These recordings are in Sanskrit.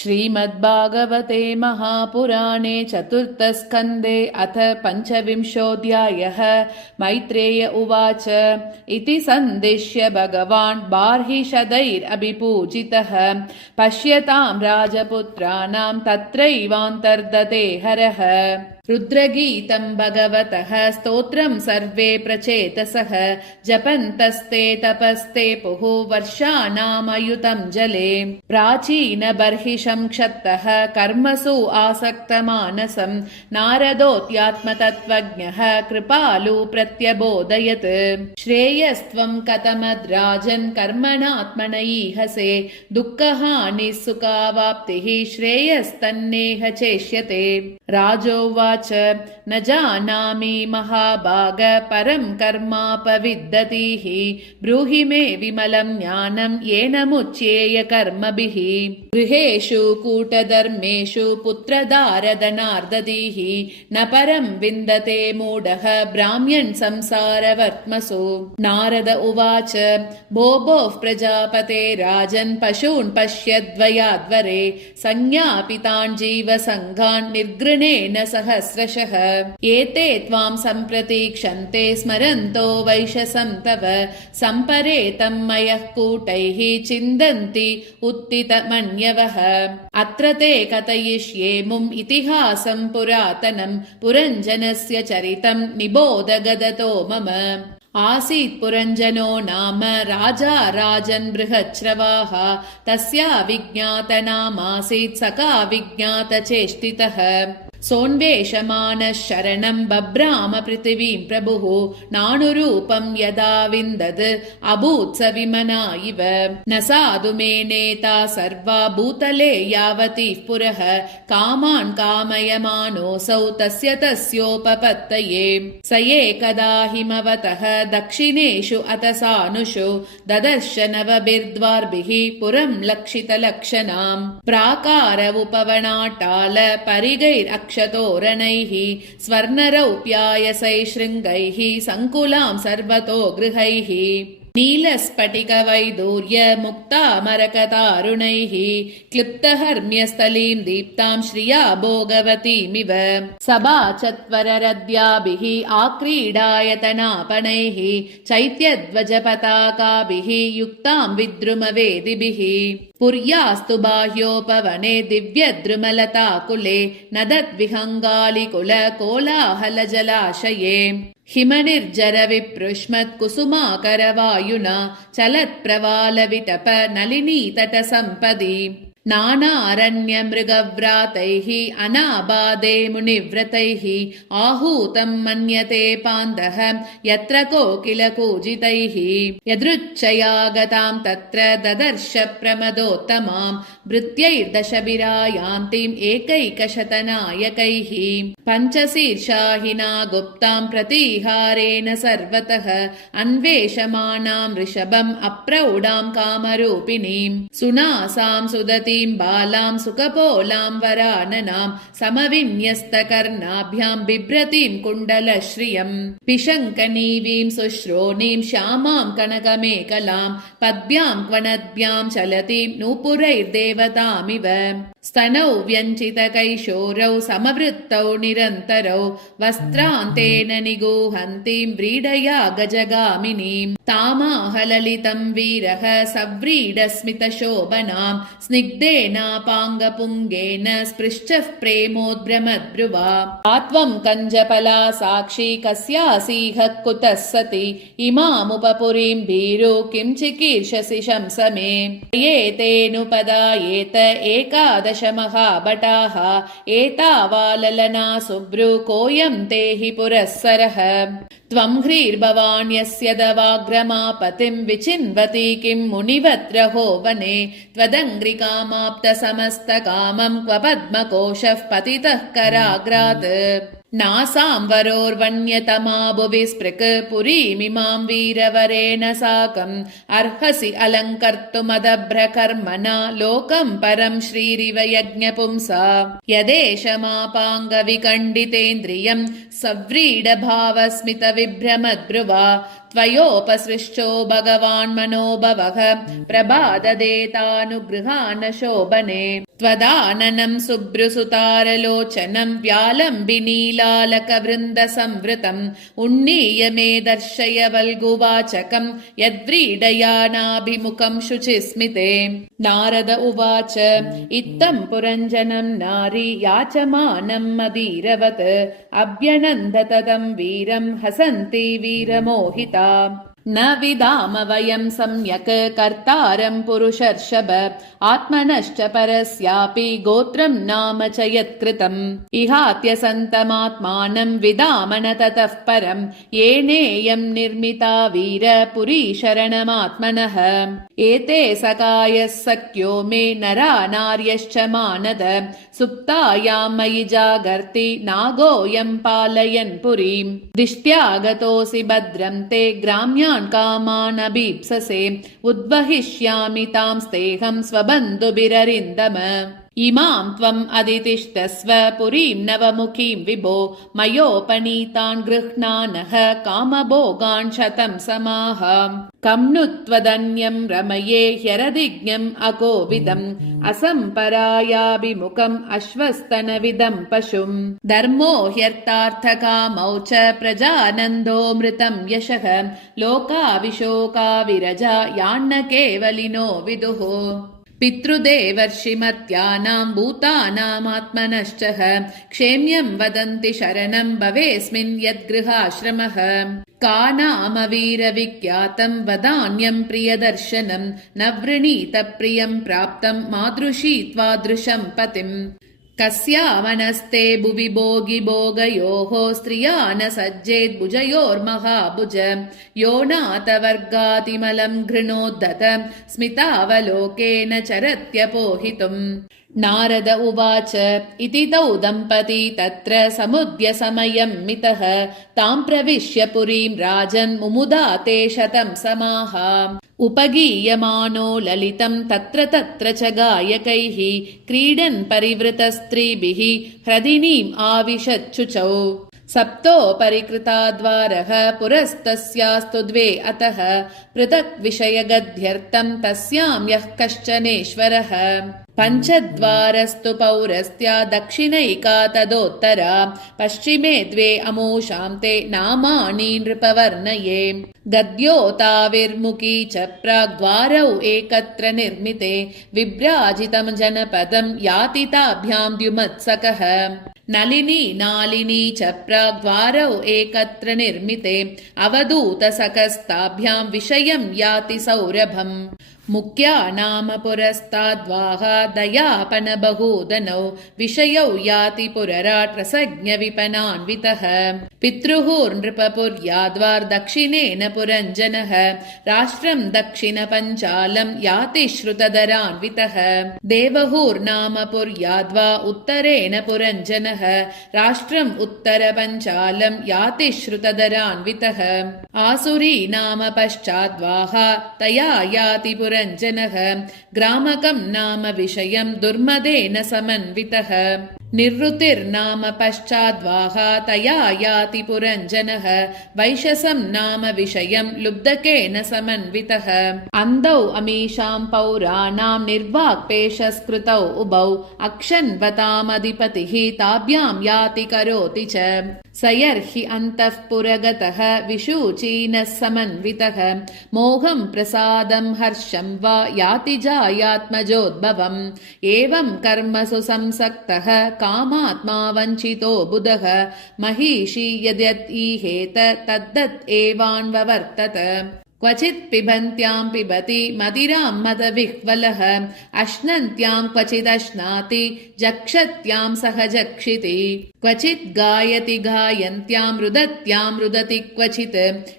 श्रीमद्भागवते महापुराणे चतुर्थस्कन्धे अथ पञ्चविंशोऽध्यायः। मैत्रेय उवाच इति सन्दिश्य भगवान् बार्हिषदैरभिपूजितः पश्यतां राजपुत्राणां तत्रैवान्तर्दते हरः। रुद्रगीतं भगवतः स्तोत्रं सर्वे प्रचेतसः जपन्तस्ते तपस्ते पुः वर्षाणामयुतं जले। प्राचीन बर्हिषं क्षत्तः कर्मसु आसक्तमानसं नारदोऽत्यात्मतत्त्वज्ञः कृपालु प्रत्यबोधयत्। श्रेयस्त्वं कथमद्राजन् कर्मणात्मनैहसे दुःखहानिः सुखावाप्तिः श्रेयस्तन्नेह चेष्यते। राजोवाच न जानामि महाभाग परं कर्मापविदधतीः ब्रूहि मे विमलं ज्ञानं येन मुच्येय कर्मभिः। गृहेषु कूटधर्मेषु पुत्रदारधनार्दधीः न परं विन्दते मूढः ब्राह्म्यन् संसारवर्त्मसु। नारद उवाच भोः प्रजापते राजन् पशून् पश्यद्वयाद्वरे संज्ञापितान् जीवसङ्घान् निर्गृणेन सहस्रशः। एते त्वां सम्प्रतीक्षन्ते स्मरन्तो वैशसं तव सम्परेतं मयः कूटैः चिन्दन्ति उत्थितमन्यवः। अत्र ते कथयिष्येमुम् इतिहासं पुरातनं पुरञ्जनस्य चरितं निबोध गदतो मम। आसीत् पुरञ्जनो नाम राजा राजन् बृहच्छ्रवाः तस्या विज्ञातनामासीत् सखा विज्ञातचेष्टितः। सोन्वेषमानः शरणं बभ्राम पृथिवीं प्रभुः नानुरूपं यदा विन्दद् अभूत् स विमना इव। न साधु मे नेता सर्वा भूतले यावतीः पुरः कामान् कामयमानोऽसौ तस्य तस्योपपत्तये। स एकदा हिमवतः दक्षिणेषु अतसानुषु ददर्श नवभिर्द्वार्भिः पुरं लक्षितलक्षणाम्। प्राकार उपवनाटाल परिगैरक्षतोरणैः स्वर्णरौप्यायसै शृङ्गैः सङ्कुलां सर्वतो गृहैः। नीलस्फटिकवैदूर्य मुक्तामरकतारुणैः क्लिप्तहर्म्यस्थलीं दीप्तां श्रिया भोगवतीमिव। सभा चत्वररद्याभिः आक्रीडायतनापणैः चैत्यध्वजपताकाभिः युक्तां विद्रुमवेदिभिः। पुर्यास्तु बाह्योपवने दिव्यद्रुमलताकुले नदद्विहङ्गालिकुल कोलाहलजलाशये। हिमनिर्जरविपृष्मत्कुसुमाकरवायुना चलत्प्रवालविटप नलिनीतटसम्पदि। नानारण्यमृगव्रातैः अनाबाधे मुनिव्रतैः आहूतं मन्यते पान्दः यत्र कोकिलकूजितैः। यदृच्छया गतां तत्र ददर्श प्रमदोत्तमां भृत्यैर्दशभिरायान्तीम् एकैकशतनायकैः। पञ्चशीर्षाहिना गुप्तां प्रतीहारेण सर्वतः अन्वेषमाणां वृषभम् अप्रौढां कामरूपिणीं। सुनासां सुदतीं बालां सुकपोलां वराननां समविन्यस्तकर्णाभ्यां बिभ्रतीं कुण्डलश्रियम्। पिशङ्कनीवीं सुश्रोणीं श्यामां कनकमेखलां पद्भ्यां क्वणद्भ्यां चलतीं नूपुरैर्देवतामिव। स्तनौ व्यञ्चितकैशोरौ समवृत्तौ निरन्तरौ वस्त्रान्तेन निगूहन्तीं व्रीडया गजगामिनीं। तामाहललितं वीरः सव्रीडस्मितशोभनां स्निग्धेनापाङ्गपुङ्गेन स्पृष्टः प्रेमोद्भ्रमद्ब्रुवा। आत्वं कञ्जफला साक्षी कस्यासीह कुतः सति इमामुपपुरीं भीरु किं चिकीर्षसि शंस मे। एतेनुपदायेत एकादश महाभटाः एतावाललना सुभ्रु कोऽयं ते हि पुरःसरः। त्वं ह्रीर्भवान् यस्य दवाग्रमापतिं विचिन्वति किं मुनिवत्रहो वने। त्वदङ्घ्रिकामाप्तसमस्तकामं क्व पद्मकोशः पतितः कराग्रात्। नासांवरोर्वण्यतमा भुवि स्पृक् पुरीमिमां वीरवरेण साकम् अर्हसि अलङ्कर्तुमदभ्रकर्मणा लोकं परं श्रीरिव यज्ञपुंसा। यदेशमापाङ्गविकण्डितेन्द्रियं सव्रीडभावस्मितविभ्रमद्ब्रुवा त्वयोपसृष्टो भगवान् मनोभवः प्रभाददेतानुगृहान शोभने त्वदाननं शुभ्रसुतारलोचनं व्यालम्बिनीलालकवृन्दसंवृतम् उन्नीय मे दर्शय वल्गुवाचकं यद्व्रीडयानाभिमुखं शुचिस्मिते। नारद उवाच इत्थं पुरञ्जनं नारी याचमानं मदीरवत् अभ्यनन्दत तं वीरं हसन्ति वीरमोहिता। न विदाम वयं सम्यक् कर्तारं पुरुषर्षभ आत्मनश्च परस्यापि गोत्रं नाम च यत्कृतम् इहात्यसन्तमात्मानं विदाम न ततः परं येनेयं निर्मिता वीरपुरी शरणमात्मनः। एते सखायः सख्यो मे नरा नार्यश्च मानद सुप्तायां मयि जागर्ति नागोऽयं पालयन् पुरीम्। दिष्ट्यागतोऽसि भद्रं ते ग्राम्यान् कामान् अभीप्ससे उद्वहिष्यामि तां स्तेहं स्वबन्धुभिररिन्दम। इमां त्वम् अधितिष्ठस्व पुरीं नवमुखीं विभो मयोपनीतान् गृह्णानः कामभोगान् शतं समाह। कं नु त्वदन्यं रमये ह्यरदिज्ञम् अकोविदम् असम्परायाभिमुखम् अश्वस्तनविदं पशुम्। धर्मो ह्यर्थार्थकामौ च प्रजानन्दोऽमृतं यशः लोकाविशोकाविरजा यान्न केवलिनो विदुः। पितृदेवर्षिमत्यानां भूतानामात्मनश्च क्षेम्यं वदन्ति शरणं भवेस्मिन् यद्गृहाश्रमः। का नाम वीरविख्यातं वदान्यं प्रियदर्शनं न वृणीत प्रियं प्राप्तं मादृशी त्वादृशं पतिम्। कस्यामनस्ते भुवि भोगि भोगयोः स्त्रिया न सज्जेत् भुजयोर्महाभुज यो नाथवर्गातिमलं घृणोद्धत स्मितावलोकेन चरत्यपोहितुम्। नारद उवाच इति तौ दम्पती तत्र समुद्य समयं मितः तां प्रविश्य पुरीं राजन् मुमुदा ते शतं समाह। उपगीयमानो ललितं तत्र तत्र च गायकैः क्रीडन् परिवृतस्त्रीभिः ह्रदिनीम् आविशच्छुचौ। सप्तोपरिकृताद्वारः पुरस्तस्यास्तु द्वे अतः पृथक् विषयगद्ध्यर्थं तस्यां यः कश्चनेश्वरः। पञ्चद्वारस्तु पौरस्त्या दक्षिणैका तदोत्तरा पश्चिमे द्वे अमूषां ते नामानि नृपवर्णये। गद्योताविर्मुखी च प्राग्द्वारौ एकत्र निर्मिते विभ्राजितं जनपदं याति ताभ्यां द्युमत्सकः। नलिनी नालिनी च प्राग्द्वारौ एकत्र निर्मिते अवधूतसकस्ताभ्यां विषयं याति सौरभम्। मुख्या नाम पुरस्ताद्वाह दयापन बहूदनौ विषयौ याति पुरराट् रसज्ञविपणान्वितः। पितृहुर्नृपपुर्याद्वार् दक्षिणेन पुरञ्जनः राष्ट्रं दक्षिणपञ्चालं याति श्रुतधरान्वितः। देवहुर्नाम पुर्याद्वा उत्तरेण पुरञ्जनः राष्ट्रम् उत्तरपञ्चालं याति श्रुतधरान्वितः। आसुरी नाम पश्चाद्वाह तया याति पुरञ्जनः ग्रामकं नाम विषयं दुर्मदेन समन्वितः। निर्वृतिर्नाम पश्चाद्वाह तया याति पुरञ्जनः वैशसं नाम विषयं लुब्धकेन समन्वितः। अन्धौ अमीषां पौराणां निर्वाक्पेशस्कृतौ उभौ अक्षन्वतामधिपतिः ताभ्यां याति करोति च। सयर्हि अन्तः पुरगतः विशूचीनः समन्वितः मोहं प्रसादं हर्षं वा याति जायात्मजोद्भवम्। एवं कर्मसु संसक्तः कामात्मा वञ्चितो बुधः महिषी यद्यत् ईहेत तद्दत् एवान्ववर्तत। क्वचित् पिबन्त्यां पिबति मदिरां मदविह्वलः अश्नन्त्यां क्वचिदश्नाति जक्षत्यां सह जक्षिति। क्वचित् गायति गायन्त्यां रुदत्यां रुदति क्वचित्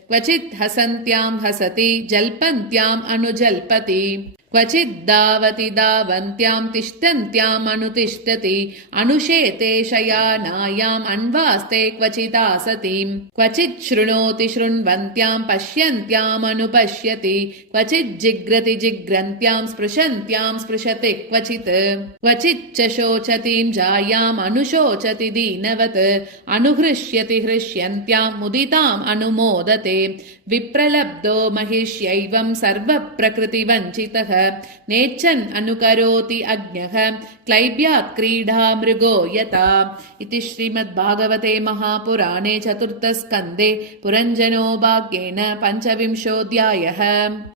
क्वचित् हसन्त्यां हसति जल्पन्त्याम् अनुजल्पति। क्वचिद्धावति धावन्त्याम् तिष्ठन्त्याम् अनुतिष्ठति अनुशेते शयानायाम् अन्वास्ते क्वचिदासतीम् क्वचित् शृणोति शृण्वन्त्याम् पश्यन्त्याम् अनुपश्यति क्वचिज्जिघ्रति जिघ्रन्त्याम् स्पृशन्त्याम् स्पृशति क्वचिच्च शोचतीम् जायाम् अनुशोचति दीनवत् अनुहृष्यति हृष्यन्त्याम् मुदिताम् अनुमोदते विप्रलब्धो महिष्यैवम् सर्वप्रकृतिवञ्चितः नेच्छन् अनुकरोति अज्ञः क्लैब्यात् क्रीडा मृगो यथा। इति श्रीमद्भागवते महापुराणे चतुर्थस्कन्धे पुरञ्जनो भाग्येन 5विंशोऽध्यायः।